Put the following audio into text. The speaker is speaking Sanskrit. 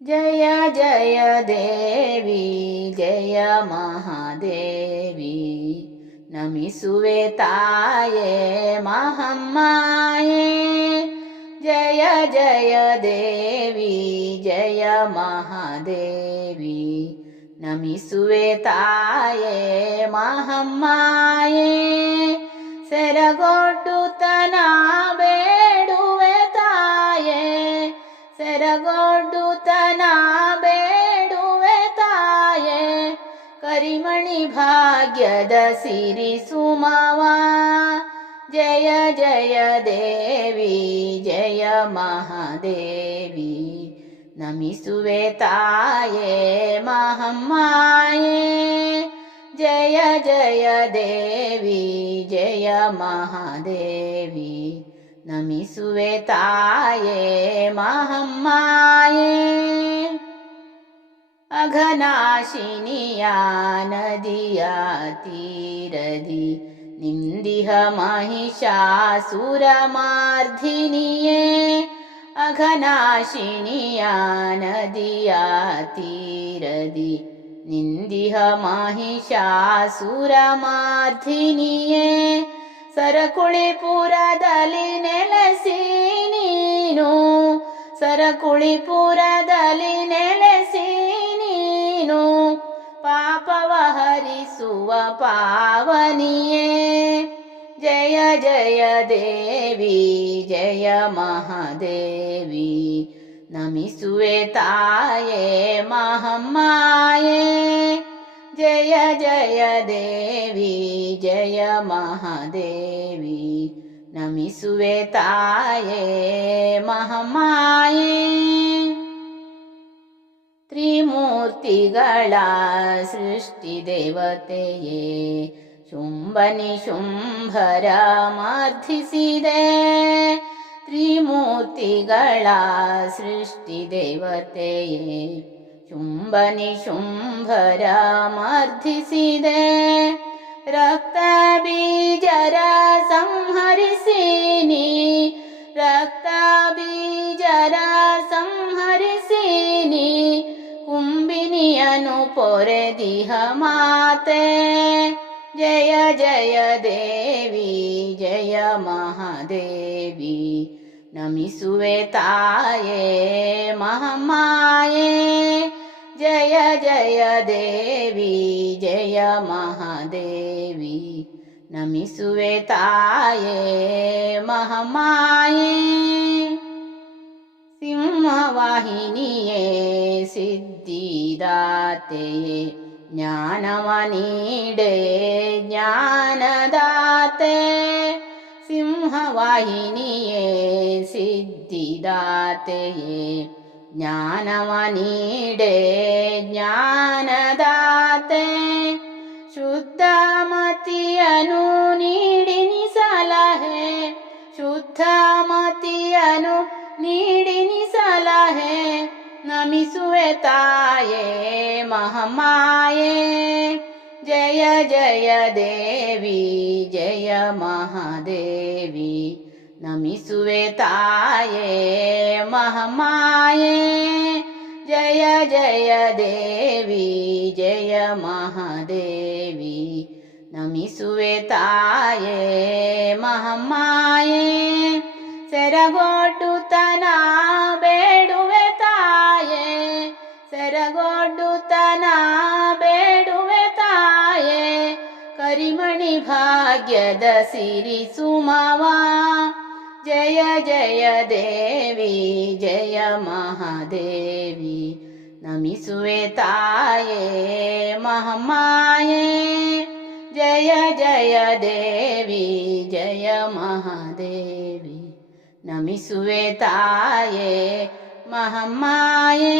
ಜಯ ಜಯ ದೇವಿ ಜಯ ಮಹಾದೇವಿ ನಮಿಸುವೆ ತಾಯೇ ಮಹಮ್ಮಾಯೇ ಜಯ ಜಯ ದೇವಿ ಜಯ ಮಹಾದೇವಿ ನಮಿಸುವೆ ತಾಯೇ ಮಹಮ್ಮಾಯೇ ಸೆರಗೊಡ್ಡುತನ ಬೇಡುವೆ ತಾಯೇ ಸೆರಗೊಡ್ಡುತನ ಕರಿಮಣಿ ಭಾಗ್ಯದ ಸಿರಿ ಸುಮವ. ಜಯ ಜಯ ದೇವಿ, ಜಯ ಮಹಾದೇವಿ. ನಮಿಸುವೆ ತಾಯೇ, ಮಹಮ್ಮಾಯೇ. ಜಯ ಜಯ ದೇವಿ, ಜಯ ಮಹಾದೇವಿ. ನಮಿಸುವೆ ತಾಯೇ, ಮಹಮ್ಮಾಯೇ. ಅಘನಾಶಿನಿಯ ನದಿಯ ತೀರದಿ ನಿಂದಿಹ ಮಹಿಷಾಸುರಮಾರ್ಧಿನಿಯೇ ಅಘನಾಶಿನಿಯ ನದಿಯ ತೀರದಿ ನಿಂದಿಹ ಮಹಿಷಾಸುರಮಾರ್ಧಿನಿಯೇ ಸರಕುಳಿಪುರದಲ್ಲಿ ನೆಲೆಸಿ ನೀನು ಸರಕುಳಿಪುರದಲ್ಲಿ ನೆಲೆಸಿ ಹರಿಸುವ ಪಾವನಿಯೇ ಜಯ ಜಯ ದೇವಿ ಜಯ ಮಹಾದೇವಿ ನಮಿಸುವೆ ತಾಯೇ ಮಹಮ್ಮಾಯೇ ಜಯ ಜಯ ದೇವಿ ಜಯ ಮಹಾದೇವಿ ನಮಿಸುವೆ ತಾಯೇ ಮಹಮ್ಮಾಯೇ ತ್ರಿಮೂರ್ತಿಗಳ ಸೃಷ್ಟಿ ದೇವತೆಯೇ ಶುಂಭನಿ ಶುಂಭರ ಮರ್ಧಿಸಿದೆ ತ್ರಿಮೂರ್ತಿಗಳ ಸೃಷ್ಟಿ ದೇವತೆಯೇ ಶುಂಭನಿ ಶುಂಭರ ಮರ್ಧಿಸಿದೆ ರಕ್ತ ಬೀಜರ ಸಂಹರಿಸಿ ನೀ पोरेदिह माते। जय जय देवी, जय महादेवी। नमिसुवे ताये, महामाये। जय जय देवी, जय महादेवी। नमिसुवे ताये, महमाये। सिंहवाहिनिये സിദ്ധിദാത്തേ ജ്ഞാനവനീടേ ജ്ഞാനദാത്തേ സിംഹവാഹിനിയേ സിദ്ധിദാത്തേ ജ്ഞാനവനീടേ ജ്ഞാനദാത്തേ ശുദ്ധമതിയനു നീടിനി സലഹേ ശുദ്ധമതിയനു നീടിനി സലഹേ ಸಲಹೆ ಶುದ್ಧ ಮತಿಯನು ನೀಡಿನಿ ಸಲಹೆ ನಮಿಸುವೆ ತಾಯೇ ಮಹಮಾಯೇ ಜಯ ಜಯ ದೇವಿ ಜಯ ಮಹಾದೇವಿ ನಮಿಸುವೆ ತಾಯೇ ಮಹಮಾಯೇ ಜಯ ಜಯ ದೇವಿ ಜಯ ಮಹಾದೇವಿ ನಮಿಸುವೆ ತಾಯೇ ಮಹಮಾಯೇ ಸೆರಗೊಡ್ಡುತನ ಬೇಡುವೆ ತಾಯೇ ಸೆರಗೊಡ್ಡುತನ ಬೇಡುವೆ ತಾಯೇ ಕರಿಮಣಿ ಭಾಗ್ಯದ ಸಿರಿ ಸುಮವ ಜಯ ಜಯ ದೇವಿ ಜಯ ಮಹಾದೇವಿ ನಮಿಸುವೆ ತಾಯೇ ಮಹಮಾಯೇ ಜಯ ಜಯ ದೇವಿ ಜಯ ಮಹಾದೇವಿ ನಮಿಸುವೆ ತಾಯೇ ಮಹಮ್ಮಾಯೇ